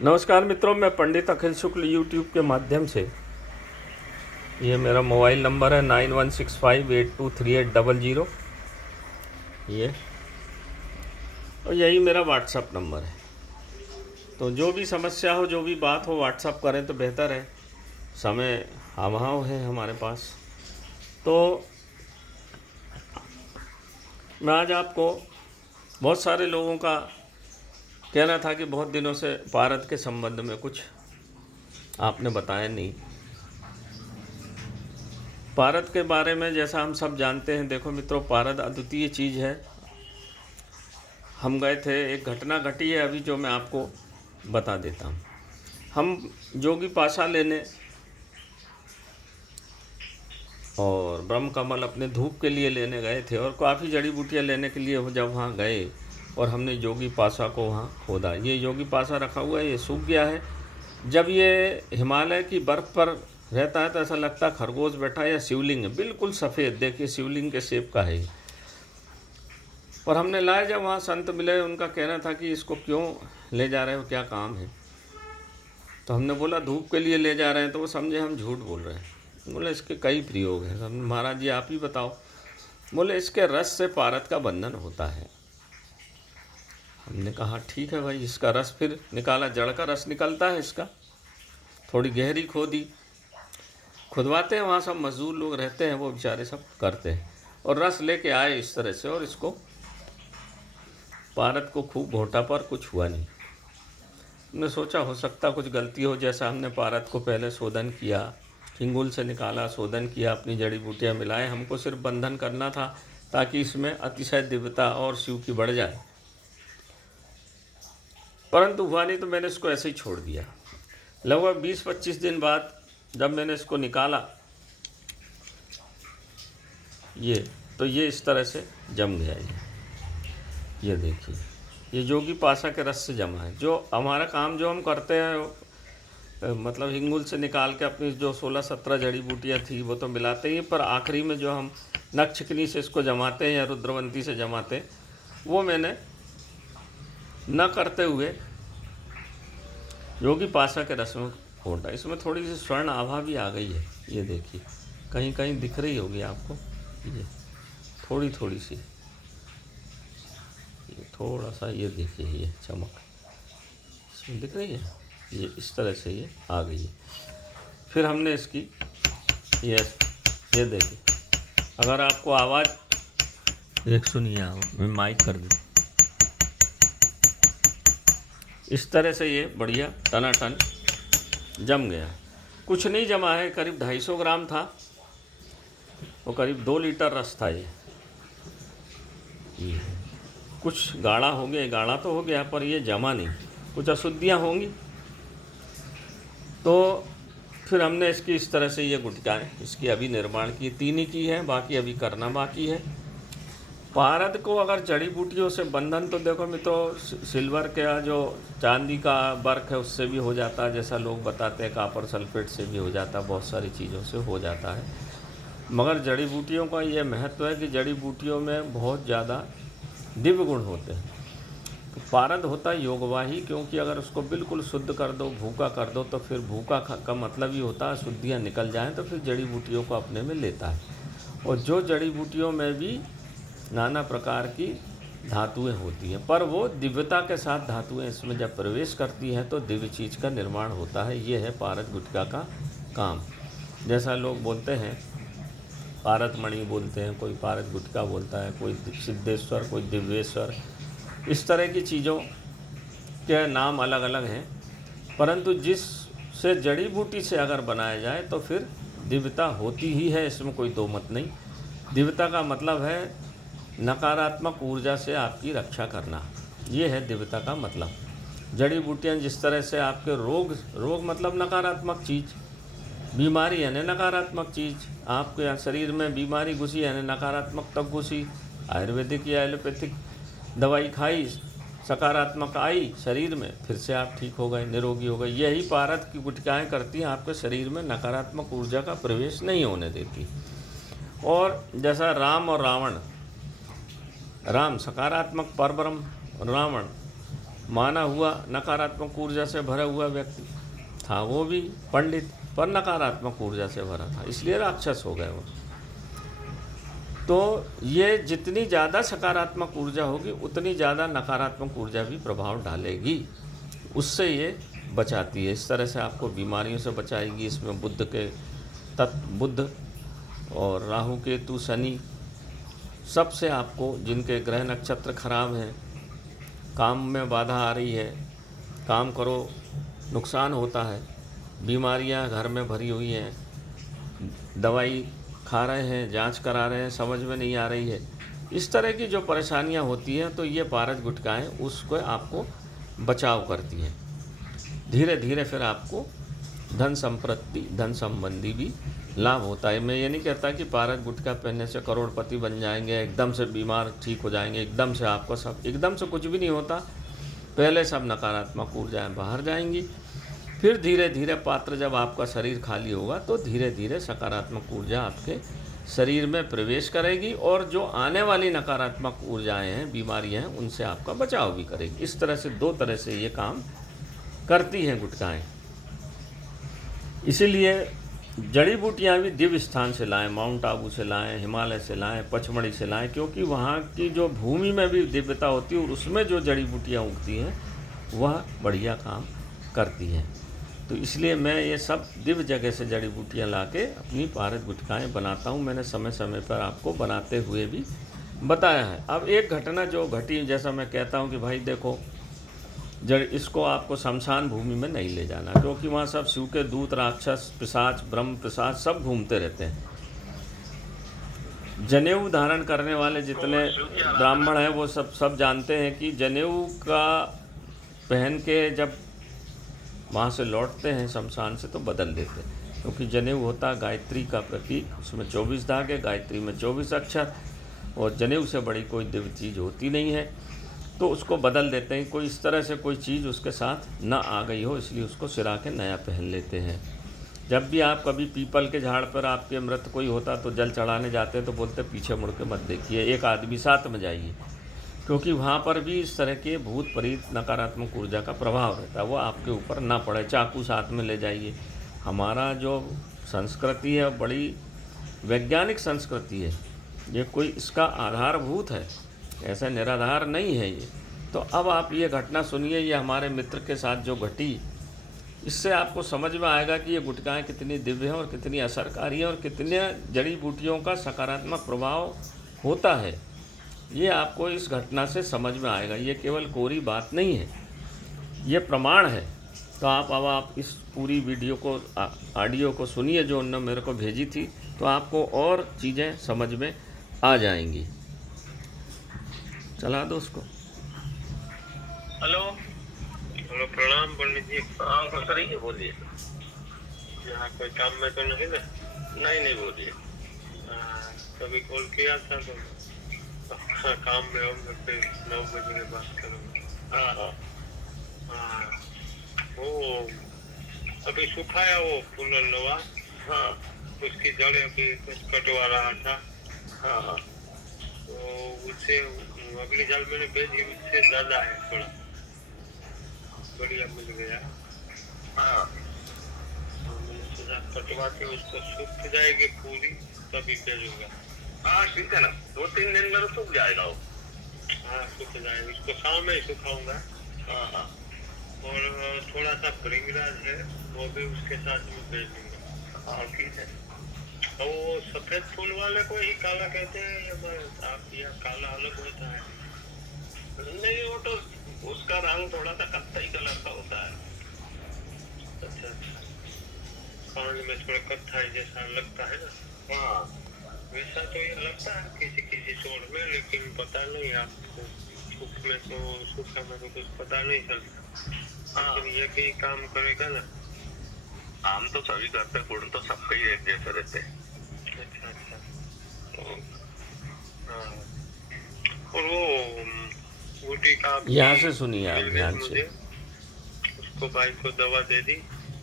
नमस्कार मित्रों, मैं पंडित अखिल शुक्ल यूट्यूब के माध्यम से, ये मेरा मोबाइल नंबर है 9165823800। ये और यही मेरा व्हाट्सअप नंबर है। तो जो भी समस्या हो, जो भी बात हो, व्हाट्सअप करें तो बेहतर है। समय अभाव है हमारे पास। तो मैं आज आपको, बहुत सारे लोगों का कहना था कि बहुत दिनों से पारद के संबंध में कुछ आपने बताया नहीं। पारद के बारे में जैसा हम सब जानते हैं, देखो मित्रों, पारद अद्वितीय चीज़ है। हम गए थे, एक घटना घटी है अभी जो मैं आपको बता देता हूँ। हम जोगी पाशा लेने और ब्रह्म कमल अपने धूप के लिए लेने गए थे, और काफ़ी जड़ी बूटियाँ लेने के लिए जब वहाँ गए और हमने योगी पाशा को वहाँ खोदा। ये योगी पाशा रखा हुआ है, ये सूख गया है। जब ये हिमालय की बर्फ़ पर रहता है तो ऐसा लगता है खरगोश बैठा है या शिवलिंग है, बिल्कुल सफ़ेद, देखिए शिवलिंग के शेप का है। और हमने लाया, जब वहाँ संत मिले, उनका कहना था कि इसको क्यों ले जा रहे हो, क्या काम है। तो हमने बोला धूप के लिए ले जा रहे हैं। तो वो समझे हम झूठ बोल रहे हैं। बोले इसके कई प्रयोग हैं। हमने, महाराज जी आप ही बताओ। बोले इसके रस से पारद का बंधन होता है। हमने कहा ठीक है भाई, इसका रस फिर निकाला, जड़ का रस निकलता है इसका। थोड़ी गहरी खोदी, खुदवाते हैं, वहाँ सब मजदूर लोग रहते हैं, वो बेचारे सब करते हैं, और रस लेके आए इस तरह से। और इसको पारद को खूब घोटा, पर कुछ हुआ नहीं। हमने सोचा हो सकता कुछ गलती हो, जैसा हमने पारद को पहले शोधन किया, हिंगुल से निकाला, शोधन किया, अपनी जड़ी बूटियाँ मिलाए। हमको सिर्फ बंधन करना था ताकि इसमें अतिशय दिव्यता और शिव की बढ़ जाए, परंतु हुआ नहीं। तो मैंने इसको ऐसे ही छोड़ दिया। लगभग 20-25 दिन बाद जब मैंने इसको निकाला, तो ये इस तरह से जम गया। ये देखिए, ये जोगी पाशा के रस से जमा है। जो हमारा काम जो हम करते हैं, मतलब हिंगुल से निकाल के अपनी जो 16-17 जड़ी बूटियाँ थी वो तो मिलाते ही, पर आखिरी में जो हम नक्षकिनी से इसको जमाते हैं या रुद्रवंती से जमाते हैं, वो मैंने न करते हुए योगी पाशा के रस में फोड़ा। इसमें थोड़ी सी स्वर्ण आभा भी आ गई है। ये देखिए, कहीं कहीं दिख रही होगी आपको, ये थोड़ी थोड़ी सी, ये थोड़ा सा, ये देखिए ये चमक इसमें दिख रही है। ये इस तरह से ये आ गई है। फिर हमने इसकी ये देखिए, अगर आपको आवाज़ एक सुनिए, मैं माइक कर दूँ, इस तरह से ये बढ़िया टनाटन जम गया। कुछ नहीं जमा है, करीब 250 ग्राम था, वो करीब 2 लीटर रस था। ये कुछ गाढ़ा हो गया, गाढ़ा तो हो गया, पर ये जमा नहीं, कुछ अशुद्धियाँ होंगी। तो फिर हमने इसकी इस तरह से ये गुटकाएँ इसकी अभी निर्माण की, 3 ही की है, बाकी अभी करना बाकी है। पारद को अगर जड़ी बूटियों से बंधन, तो देखो मित्रों, सिल्वर का जो चांदी का बर्क है उससे भी हो जाता है, जैसा लोग बताते हैं, कापर सल्फेट से भी हो जाता है, बहुत सारी चीज़ों से हो जाता है। मगर जड़ी बूटियों का ये महत्व है कि जड़ी बूटियों में बहुत ज़्यादा दिव्य गुण होते हैं। तो पारद होता है योगवाही, क्योंकि अगर उसको बिल्कुल शुद्ध कर दो, भूखा कर दो, तो फिर भूखा का मतलब ही होता है शुद्धियाँ निकल जाएँ, तो फिर जड़ी बूटियों को अपने में लेता है। और जो जड़ी बूटियों में भी नाना प्रकार की धातुएं होती हैं, पर वो दिव्यता के साथ धातुएं इसमें जब प्रवेश करती हैं तो दिव्य चीज़ का निर्माण होता है। ये है पारद गुटका का काम। जैसा लोग बोलते हैं पारद मणि बोलते हैं, कोई पारद गुटका बोलता है, कोई सिद्धेश्वर, कोई दिव्येश्वर, इस तरह की चीज़ों के नाम अलग अलग हैं, परंतु जिससे जड़ी बूटी से अगर बनाया जाए तो फिर दिव्यता होती ही है, इसमें कोई दो मत नहीं। दिव्यता का मतलब है नकारात्मक ऊर्जा से आपकी रक्षा करना, ये है दिव्यता का मतलब। जड़ी बूटियाँ जिस तरह से आपके रोग मतलब नकारात्मक चीज़, बीमारी यानी नकारात्मक चीज़, आपके शरीर में बीमारी घुसी यानी नकारात्मक तक घुसी, आयुर्वेदिक या एलोपैथिक दवाई खाई, सकारात्मक आई शरीर में, फिर से आप ठीक हो गए, निरोगी हो गए। यही पारद की गुटकाएँ करती हैं, आपके शरीर में नकारात्मक ऊर्जा का प्रवेश नहीं होने देती। और जैसा राम और रावण, राम सकारात्मक परब्रह्म, रावण माना हुआ नकारात्मक ऊर्जा से भरा हुआ व्यक्ति था, वो भी पंडित पर नकारात्मक ऊर्जा से भरा था, इसलिए राक्षस हो गए वो। तो ये जितनी ज़्यादा सकारात्मक ऊर्जा होगी उतनी ज़्यादा नकारात्मक ऊर्जा भी प्रभाव डालेगी, उससे ये बचाती है। इस तरह से आपको बीमारियों से बचाएगी। इसमें बुध के तत्व, बुध और राहु केतु शनि, सबसे आपको, जिनके ग्रह नक्षत्र खराब हैं, काम में बाधा आ रही है, काम करो नुकसान होता है, बीमारियां घर में भरी हुई हैं, दवाई खा रहे हैं, जांच करा रहे हैं, समझ में नहीं आ रही है, इस तरह की जो परेशानियां होती हैं, तो ये पारद गुटकाएँ उसको आपको बचाव करती हैं। धीरे धीरे फिर आपको धन संपत्ति, धन संबंधी भी लाभ होता है। मैं ये नहीं कहता कि पारद गुटखा पहनने से करोड़पति बन जाएंगे, एकदम से बीमार ठीक हो जाएंगे, एकदम से आपको सब, एकदम से कुछ भी नहीं होता। पहले सब नकारात्मक ऊर्जाएं बाहर जाएंगी, फिर धीरे धीरे पात्र जब आपका शरीर खाली होगा तो धीरे धीरे सकारात्मक ऊर्जा आपके शरीर में प्रवेश करेगी, और जो आने वाली नकारात्मक ऊर्जाएँ हैं, बीमारियाँ हैं, उनसे आपका बचाव भी करेगी। इस तरह से 2 तरह से ये काम करती हैं गुटखाएँ। इसीलिए जड़ी बूटियाँ भी दिव्य स्थान से लाएं, माउंट आबू से लाएं, हिमालय से लाएं, पचमढ़ी से लाएं, क्योंकि वहाँ की जो भूमि में भी दिव्यता होती है और उसमें जो जड़ी बूटियाँ उगती हैं वह बढ़िया काम करती हैं। तो इसलिए मैं ये सब दिव्य जगह से जड़ी बूटियाँ लाके अपनी पारद गुटखाएँ बनाता हूँ। मैंने समय समय पर आपको बनाते हुए भी बताया है। अब एक घटना जो घटी, जैसा मैं कहता हूँ कि भाई देखो, इसको आपको शमशान भूमि में नहीं ले जाना, क्योंकि वहाँ सब शिव के दूत, राक्षस, पिशाच, ब्रह्म पिशाच सब घूमते रहते हैं। जनेऊ धारण करने वाले जितने ब्राह्मण हैं वो सब जानते हैं कि जनेऊ का पहन के जब वहाँ से लौटते हैं शमशान से तो बदल देते हैं, क्योंकि जनेऊ होता है गायत्री का प्रतीक, उसमें 24 धागे, गायत्री में 24 अक्षर, और जनेऊ से बड़ी कोई दिव्य चीज़ होती नहीं है, तो उसको बदल देते हैं। कोई इस तरह से कोई चीज़ उसके साथ ना आ गई हो, इसलिए उसको सिरा के नया पहन लेते हैं। जब भी आप कभी पीपल के झाड़ पर आपके मृत कोई होता तो जल चढ़ाने जाते हैं तो बोलते पीछे मुड़ के मत देखिए, एक आदमी साथ में जाइए, क्योंकि वहाँ पर भी इस तरह के भूत प्रेत नकारात्मक ऊर्जा का प्रभाव रहता है, वो आपके ऊपर ना पड़े। चाकू साथ में ले जाइए। हमारा जो संस्कृति है बड़ी वैज्ञानिक संस्कृति है, ये कोई इसका आधारभूत है, ऐसा निराधार नहीं है ये। तो अब आप ये घटना सुनिए, ये हमारे मित्र के साथ जो घटी, इससे आपको समझ में आएगा कि ये गुटखाएँ कितनी दिव्य हैं और कितनी असरकारी हैं और कितने जड़ी बूटियों का सकारात्मक प्रभाव होता है। ये आपको इस घटना से समझ में आएगा। ये केवल कोरी बात नहीं है, ये प्रमाण है। तो आप इस पूरी वीडियो को, ऑडियो को सुनिए जो उन्होंने मेरे को भेजी थी, तो आपको और चीज़ें समझ में आ जाएंगी। चला दो उसको। हेलो हेलो, प्रणाम पंडित जी। हाँ खुश रहिए, बोलिए। यहाँ कोई काम में तो नहीं ना? नहीं बोलिए। कभी कॉल किया था तो काम में होंगे, फिर 9 बजे के बाद करूँगा। हाँ, वो अभी सुखाया वो पुनर्नवा, हाँ, उसकी जड़ें अभी कुछ कटवा रहा था। हाँ, तो उससे अगली जाल मैंने भेजी, उससे ज़्यादा है, थोड़ा बढ़िया मिल गया। हाँ, तो मैंने सोचा कटवा के उसको सूख जाएगी पूरी, तभी भेजूंगा। हाँ ठीक है ना, 2-3 दिन में सूख जाएगा वो। हाँ सूख जाएगा, इसको शाम में ही सुखाऊंगा। हाँ, और थोड़ा सा भृंगराज है, वो भी उसके साथ में भेज दूंगा। हाँ ठीक है। तो वो सफेद फूल वाले को ही काला कहते हैं या आप यहाँ काला अलग होता है? नहीं, वो तो उसका रंग थोड़ा सा कत्थई कलर का होता है। अच्छा, पानी में थोड़ा कत्थई जैसा लगता है ना? हाँ, वैसा तो ये लगता है किसी किसी छोड़ में, लेकिन पता नहीं आपको। सूखा में तो कुछ पता नहीं चलता। हाँ, लेकिन ये भी काम करेगा ना? आम तो सभी करते, गुड़ तो सबके ही एक जैसे रहते हैं। अच्छा, तो हाँ, और वो बूटी का यहाँ से सुनिए आप ध्यान से। उसको भाई को दवा दे दी,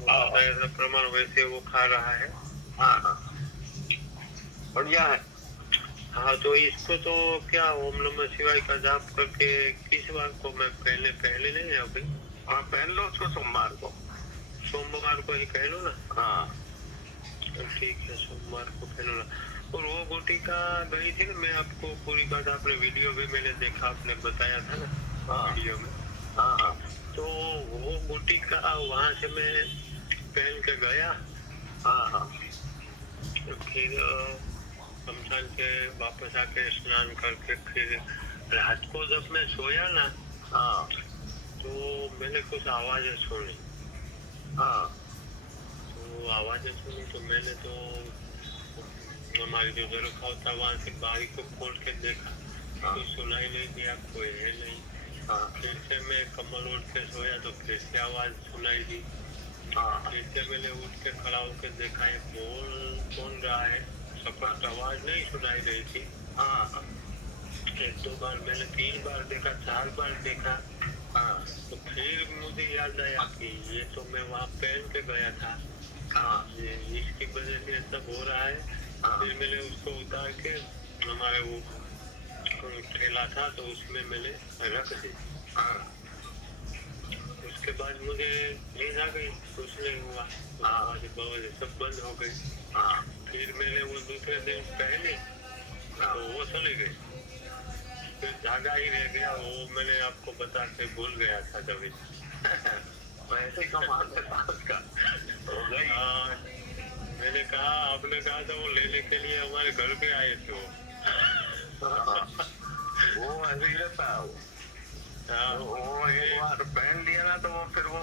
प्रमाण वैसे वो खा रहा है। हाँ, बढ़िया है। हाँ, तो इसको तो क्या ओम नमः शिवाय का जाप करके किस बार को मैं पहले पहले नहीं है अभी? हाँ, पहन लो उसको सोमवार को। सोमवार को ही कह लो ना। हाँ, ठीक है, सोमवार को पहनो ना। और वो गुटिका गई थी ना, मैं आपको पूरी बात, आपने वीडियो भी मैंने देखा, आपने बताया था ना। हाँ, वीडियो में। हाँ हाँ, तो वो गुटिका वहां से मैं पहन के गया। हाँ हाँ, तो फिर शमशान के वापस आके स्नान करके फिर रात को जब मैं सोया ना, हाँ, तो मैंने कुछ आवाजें सुनी। हाँ, तो आवाजें सुनी तो मैंने तो हमारी जो घर था वहां से बारी को खोल के देखा। हाँ, तो सुनाई नहीं दिया, कोई है नहीं। हाँ, फिर से मैं कम्बल उठ के सोया तो फिर से आवाज सुनाई दी। हाँ, फिर से मैंने उठ के खड़ा होकर देखा ये कौन रहा है। स्पष्ट आवाज नहीं सुनाई रही थी। हाँ, एक दो बार मैंने 3 बार देखा, 4 बार देखा। हाँ, तो फिर मुझे याद आया कि ये तो मैं वहाँ पहन के गया था। हाँ, ये इसकी वजह से सब हो रहा है। हाँ, फिर मैंने उसको उतार के हमारे वो ठेला था तो उसमें मैंने रख दी। हाँ, उसके बाद मुझे नींद आ गई, कुछ नहीं हुआ। आवाज बवाज सब बंद हो गई। हाँ, फिर मैंने वो दूसरे दिन पहनी तो वो चली गई। फिर धागा ही रह गया, वो मैंने आपको बता के भूल गया था तभी। वैसे कमाल से पास का हो गई। हाँ, मैंने कहा, आपने कहा था वो लेने के लिए हमारे घर पे आए थे वो। वो ऐसे ही रहता है वो। हाँ, तो वो एक बार पहन लिया ना तो वो फिर वो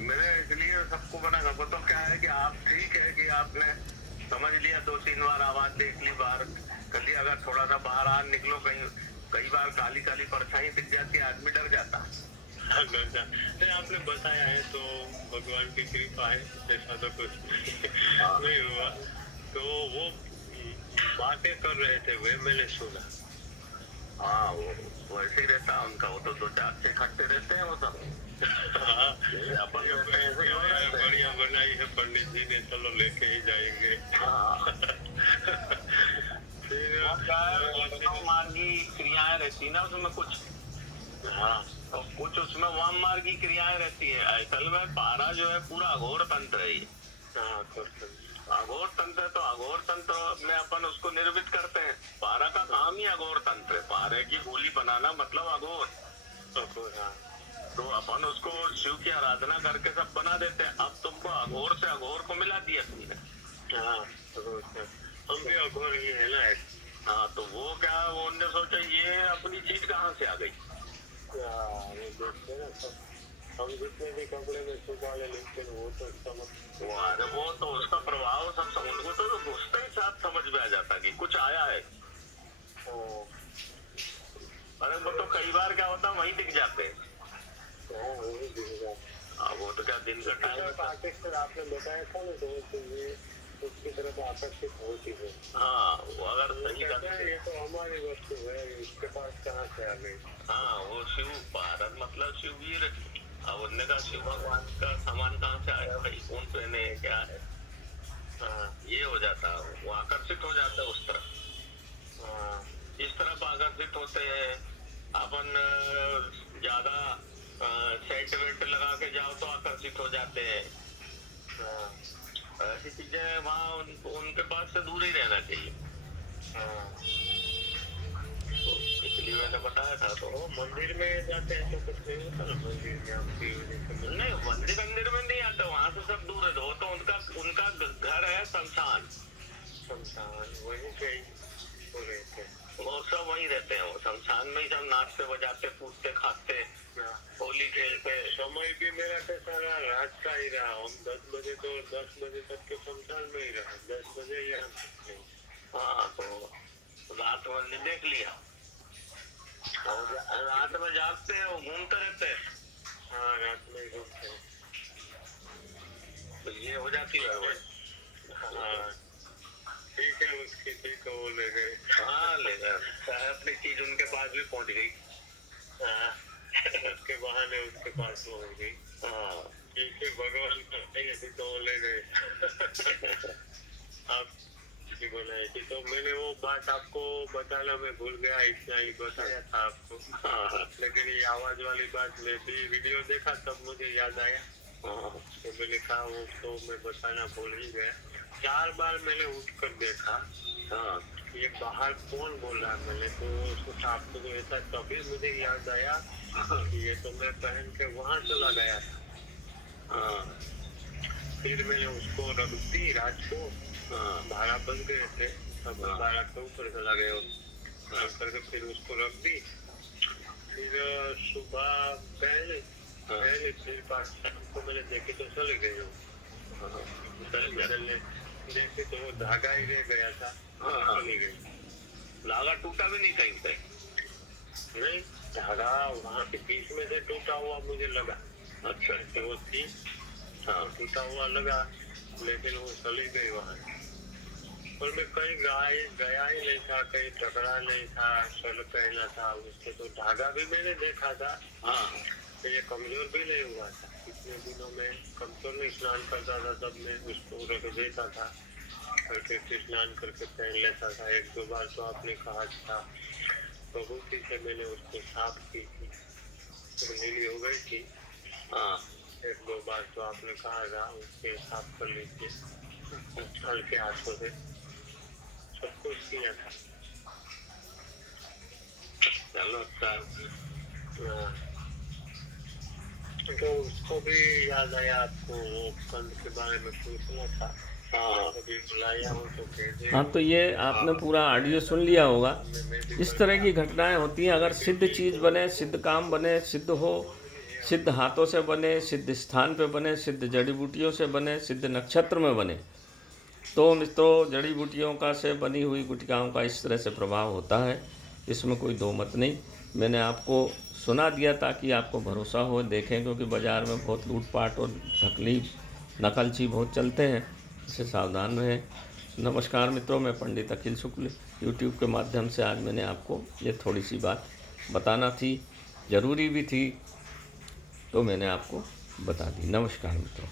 मैंने इसलिए सबको बना कर, तो क्या है कि आप ठीक है कि आपने समझ लिया, 2-3 बार आवाज देख ली, बाहर कर लिया। अगर थोड़ा सा बाहर आ निकलो कहीं, कई बार काली काली परछाई दिख जाती है, आदमी डर जाता है। नहीं, आपने बताया है तो भगवान की कृपा है, ऐसा तो कुछ नहीं हुआ। तो वो बातें कर रहे थे वे मैंने सुना। हाँ, वो वैसे ही रहता है उनका, वो तो 2-4 से इकट्ठे रहते हैं वो सब। हाँ, बढ़िया बनाई है पंडित जी ने, चलो लेके ही जाएंगे। हाँ, फिर मार्गी क्रियाएं रहती ना उसमें कुछ। हाँ, और कुछ उसमें वाम मार्गी क्रियाएं रहती है। असल में पारा जो है पूरा अघोर तंत्र है। हाँ, अघोर तंत्र, तो अघोर तंत्र में अपन उसको निर्मित करते हैं। पारा का काम ही अघोर तंत्र है, पारे की गोली बनाना मतलब अघोर। हाँ, तो अपन उसको शिव की आराधना करके सब बना देते हैं। अब तुमको अघोर से अघोर को मिला दिया तुमने। हाँ, हम भी अघोर ही है ना। हाँ, तो वो क्या, वो उनने सोचा ये अपनी चीज कहाँ से आ गई। देखते ना सब, हम जितने भी कपड़े में छुपा ले, लेकिन वो तो समझ, वो तो उसका प्रभाव सब उनको तो घुसते ही साथ समझ में आ जाता कि कुछ आया है। अरे वो तो कई बार क्या होता वहीं दिख जाते हैं। हाँ, वो तो क्या दिन का टाइम आकर्षित आपने बताया था ना, तो ये उसकी तरफ आकर्षित होती है। हाँ, वो अगर सही करते हैं, ये तो हमारी वस्तु है, इसके पास कहाँ से आ गई। हाँ, वो शिव भारत मतलब शिववीर। अब उनने कहा शिव भगवान का सामान कहाँ से आया भाई, कौन पहने क्या है। हाँ, ये हो जाता है, वो आकर्षित हो जाता है उस तरफ। हाँ, इस तरफ आकर्षित होते हैं अपन। ज्यादा सेंट वेंट लगा के जाओ तो आकर्षित हो जाते हैं। हाँ, ऐसी चीजें वहाँ उनके पास से दूर ही रहना चाहिए। हाँ, तो इसलिए मैंने बताया था। तो मंदिर में जाते हैं तो कुछ नहीं होता ना, मंदिर में आपकी वजह से नहीं, मंदिर में नहीं आता, वहाँ से सब दूर है। तो उनका घर है शमशान। शमशान वही पे वो रहते हैं, वो सब वहीं रहते हैं। वो शमशान में ही सब नाचते बजाते कूदते खाते होली खेलते। समय भी मेरा कैसा रहा, रात का ही रहा। हम 10 बजे तो 10 बजे तक के शमशान में ही रहा, 10 बजे यहाँ। हाँ, तो रात में देख लिया, रात में जागते हैं, वो घूमते रहते हैं। हाँ, रात में घूमते हैं, तो ये हो जाती है। हाँ, ठीक है, उसकी थी तो वो ले गए। हाँ, ले गए, अपनी चीज उनके पास भी पहुंच गई। हाँ, उसके बहाने उसके पास पहुंच गई। हाँ, ठीक है, भगवान करते हैं तो वो ले गए। आप बनाई थी, तो मैंने वो बात आपको बताना मैं भूल गया, इतना ही बताया था आपको। हाँ, लेकिन ये आवाज वाली बात मैं भी वीडियो देखा तब मुझे याद आया। हाँ, तो मैंने कहा वो तो मैं बताना भूल ही गया। 4 बार मैंने उठ कर देखा। हाँ, ये बाहर कौन बोल रहा है, मैंने तो उसको आपको तो ऐसा, तभी मुझे याद आया कि ये तो मैं पहन के वहां चला गया था। हाँ, फिर मैंने उसको रख दी रात को। हाँ, भाड़ा बन गए थे, तब मैं भाड़ा के ऊपर चला गया, रख करके फिर उसको रख दी। फिर सुबह पहले फिर 5 शाम को मैंने देखी तो चले गए हो। देखी तो वो धागा ही रह गया था। चली गई, धागा टूटा भी नहीं कहीं पे। नहीं, धागा वहाँ के बीच में से टूटा हुआ मुझे लगा। अच्छा, तो वो थी, हाँ, टूटा हुआ लगा, लेकिन वो चली गई वहाँ। और मैं कहीं गया ही नहीं था, कहीं टकरा नहीं था, शर्ट पहना था उससे, तो धागा भी मैंने देखा था। हाँ, तो ये कमजोर भी नहीं हुआ था। इतने दिनों में कमजोर में स्नान करता था, तब मैं उसको रख देता था, करके फिर स्नान करके पहन लेता था। 1-2 बार तो आपने कहा था, बबूती से मैंने उसको साफ की थी, तो नीली हो गई थी। हाँ, 1-2 बार तो आपने कहा था उसके साफ कर लीजिए हल्के हाथों से, सब कुछ किया था। चलो अच्छा। हाँ, तो उसको भी याद आया आपको, वो कंद के बारे में पूछना था। हाँ, कभी बुलाया हो तो भेजे। हाँ, तो ये आपने पूरा ऑडियो सुन लिया होगा। इस तरह की घटनाएं होती हैं। अगर सिद्ध चीज़ बने, सिद्ध काम बने, सिद्ध हो, सिद्ध हाथों से बने, सिद्ध स्थान पे बने, सिद्ध जड़ी बूटियों से बने, सिद्ध नक्षत्र में बने, तो मित्रों जड़ी बूटियों का से बनी हुई गुटिकाओं का इस तरह से प्रभाव होता है, इसमें कोई दो मत नहीं। मैंने आपको सुना दिया ताकि आपको भरोसा हो। देखें, क्योंकि बाज़ार में बहुत लूटपाट और नकली नकलची बहुत चलते हैं, इससे सावधान रहें। नमस्कार मित्रों, मैं पंडित अखिल शुक्ल। यूट्यूब के माध्यम से आज मैंने आपको ये थोड़ी सी बात बताना थी, ज़रूरी भी थी, तो मैंने आपको बता दी। नमस्कार मित्रों।